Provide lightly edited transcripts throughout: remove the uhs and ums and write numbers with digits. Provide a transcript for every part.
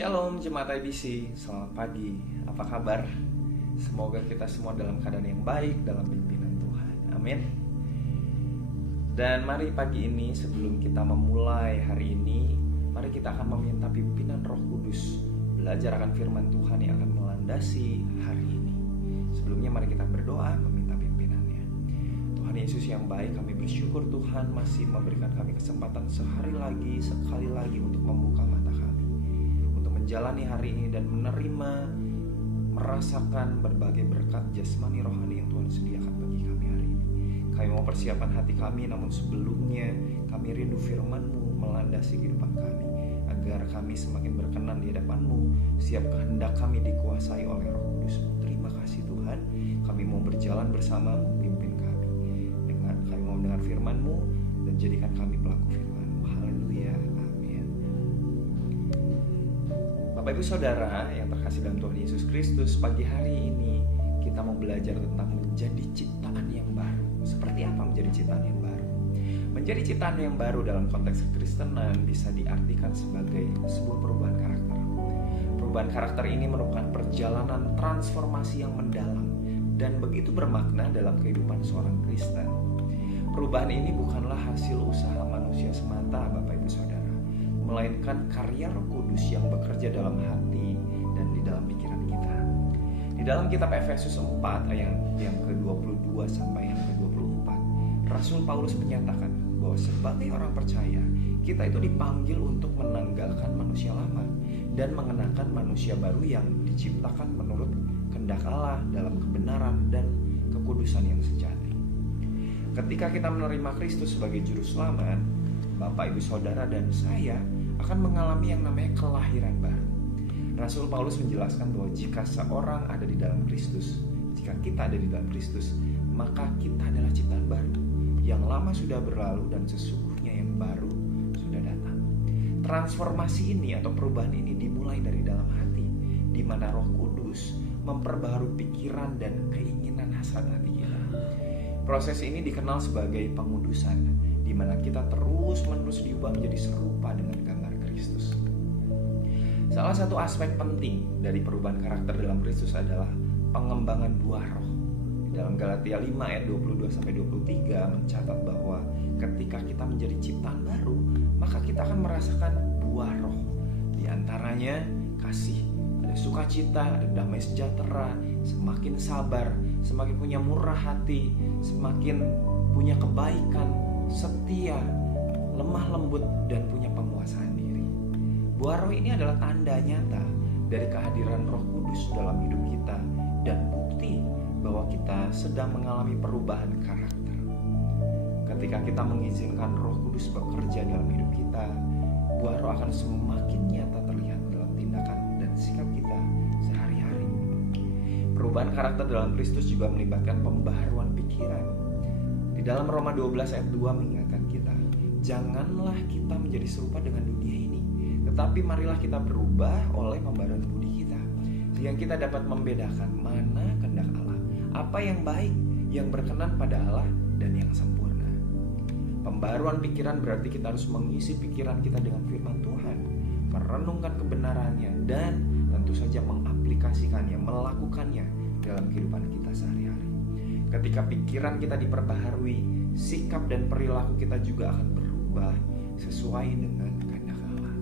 Shalom Jemaat IBC, selamat pagi, apa kabar? Semoga kita semua dalam keadaan yang baik dalam pimpinan Tuhan, amin. Dan mari pagi ini sebelum kita memulai hari ini, mari kita akan meminta pimpinan Roh Kudus, belajar akan firman Tuhan yang akan melandasi hari ini. Sebelumnya mari kita berdoa meminta pimpinannya. Tuhan Yesus yang baik, kami bersyukur Tuhan masih memberikan kami kesempatan sekali lagi untuk membuka mata kami, menjalani hari ini dan merasakan berbagai berkat jasmani rohani yang Tuhan sediakan bagi kami hari ini. Kami mau persiapan hati kami, namun sebelumnya kami rindu firman-Mu melandasi kehidupan kami, agar kami semakin berkenan di hadapan-Mu. Siap kehendak kami dikuasai oleh Roh Kudus-Mu. Terima kasih Tuhan, kami mau berjalan bersama-Mu, pimpin kami. Kami mau mendengar firman-Mu dan jadikan kami pelaku firman-Mu. Haleluya. Bapak Ibu Saudara yang terkasih dalam Tuhan Yesus Kristus, pagi hari ini kita mau belajar tentang menjadi ciptaan yang baru. Seperti apa menjadi ciptaan yang baru? Menjadi ciptaan yang baru dalam konteks kekristenan bisa diartikan sebagai sebuah perubahan karakter. Perubahan karakter ini merupakan perjalanan transformasi yang mendalam dan begitu bermakna dalam kehidupan seorang Kristen. Perubahan ini bukanlah hasil usaha manusia semata, Bapak Ibu Saudara, melainkan karya Roh Kudus yang bekerja dalam hati dan di dalam pikiran kita. Di dalam kitab Efesus 4 ayat yang ke-22 sampai yang ke-24, Rasul Paulus menyatakan bahwa sebagai orang percaya, kita itu dipanggil untuk menanggalkan manusia lama dan mengenakan manusia baru yang diciptakan menurut kehendak Allah dalam kebenaran dan kekudusan yang sejati. Ketika kita menerima Kristus sebagai juru selamat, Bapak, Ibu, Saudara, dan saya akan mengalami yang namanya kelahiran baru. Rasul Paulus menjelaskan bahwa jika seorang ada di dalam Kristus, jika kita ada di dalam Kristus, maka kita adalah ciptaan baru. Yang lama sudah berlalu dan sesungguhnya yang baru sudah datang. Transformasi ini atau perubahan ini dimulai dari dalam hati, di mana Roh Kudus memperbaharui pikiran dan keinginan hasrat hati kita. Proses ini dikenal sebagai pengudusan, di mana kita terus-menerus diubah menjadi serupa dengan gambar Kristus. Salah satu aspek penting dari perubahan karakter dalam Kristus adalah pengembangan buah roh. Dalam Galatia 5 ayat 22-23 mencatat bahwa ketika kita menjadi ciptaan baru, maka kita akan merasakan buah roh. Di antaranya kasih, ada sukacita, ada damai sejahtera, semakin sabar, semakin punya murah hati, semakin punya kebaikan, setia, lemah lembut, dan punya penguasaan diri. Buah roh ini adalah tanda nyata dari kehadiran Roh Kudus dalam hidup kita dan bukti bahwa kita sedang mengalami perubahan karakter. Ketika kita mengizinkan Roh Kudus bekerja dalam hidup kita, buah roh akan semakin nyata terlihat dalam tindakan dan sikap kita sehari-hari. Perubahan karakter dalam Kristus juga melibatkan pembaharuan pikiran. Di dalam Roma 12 ayat 2 mengingatkan kita, janganlah kita menjadi serupa dengan dunia ini, tetapi marilah kita berubah oleh pembaharuan budi kita, sehingga kita dapat membedakan mana kehendak Allah, apa yang baik, yang berkenan pada Allah, dan yang sempurna. Pembaharuan pikiran berarti kita harus mengisi pikiran kita dengan firman Tuhan, merenungkan kebenarannya, dan tentu saja mengaplikasikannya, melakukannya dalam kehidupan kita sehari-hari. Ketika pikiran kita diperbaharui, sikap dan perilaku kita juga akan berubah sesuai dengan kehendak Allah.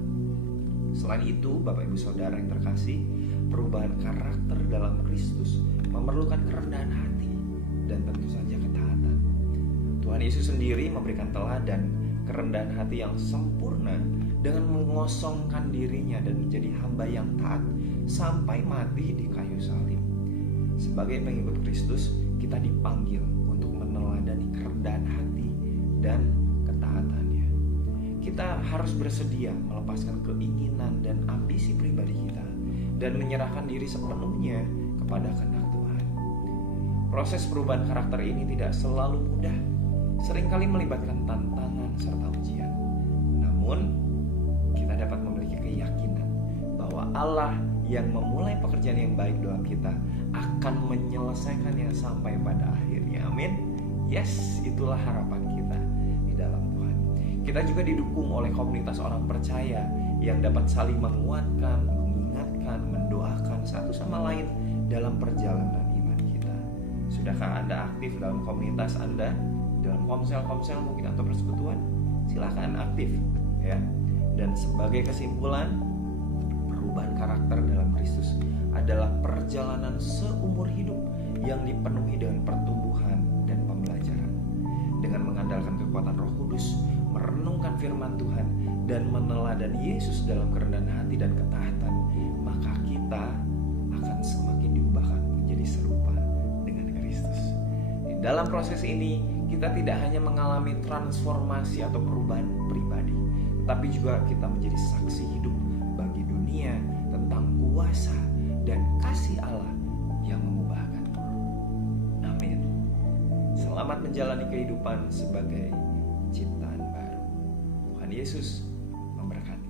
Selain itu, Bapak Ibu Saudara yang terkasih, perubahan karakter dalam Kristus memerlukan kerendahan hati dan tentu saja ketaatan. Tuhan Yesus sendiri memberikan teladan kerendahan hati yang sempurna dengan mengosongkan dirinya dan menjadi hamba yang taat sampai mati di kayu salib. Sebagai pengikut Kristus, kita dipanggil untuk meneladani kerendahan hati dan ketaatannya. Kita harus bersedia melepaskan keinginan dan ambisi pribadi kita dan menyerahkan diri sepenuhnya kepada kehendak Tuhan. Proses perubahan karakter ini tidak selalu mudah, seringkali melibatkan tantangan serta ujian. Namun, kita dapat memiliki keyakinan bahwa Allah yang memulai pekerjaan yang baik dalam kita akan menyelesaikannya sampai pada akhirnya. Amin. Yes, itulah harapan kita di dalam Tuhan. Kita juga didukung oleh komunitas orang percaya yang dapat saling menguatkan, mengingatkan, mendoakan satu sama lain dalam perjalanan iman kita. Sudahkah Anda aktif dalam komunitas Anda, dalam komsel-komsel mungkin atau persekutuan? Silakan aktif ya. Dan sebagai kesimpulan, perubahan karakter dalam Kristus adalah perjalanan seumur hidup yang dipenuhi dengan pertumbuhan dan pembelajaran. Dengan mengandalkan kekuatan Roh Kudus, merenungkan firman Tuhan, dan meneladani Yesus dalam kerendahan hati dan ketaatan, maka kita akan semakin diubahkan menjadi serupa dengan Kristus. Di dalam proses ini, kita tidak hanya mengalami transformasi atau perubahan pribadi, tetapi juga kita menjadi saksi hidup bagi dunia tentang kuasa dan kasih Allah yang mengubahkan. Amin. Selamat menjalani kehidupan sebagai ciptaan baru. Tuhan Yesus memberkati.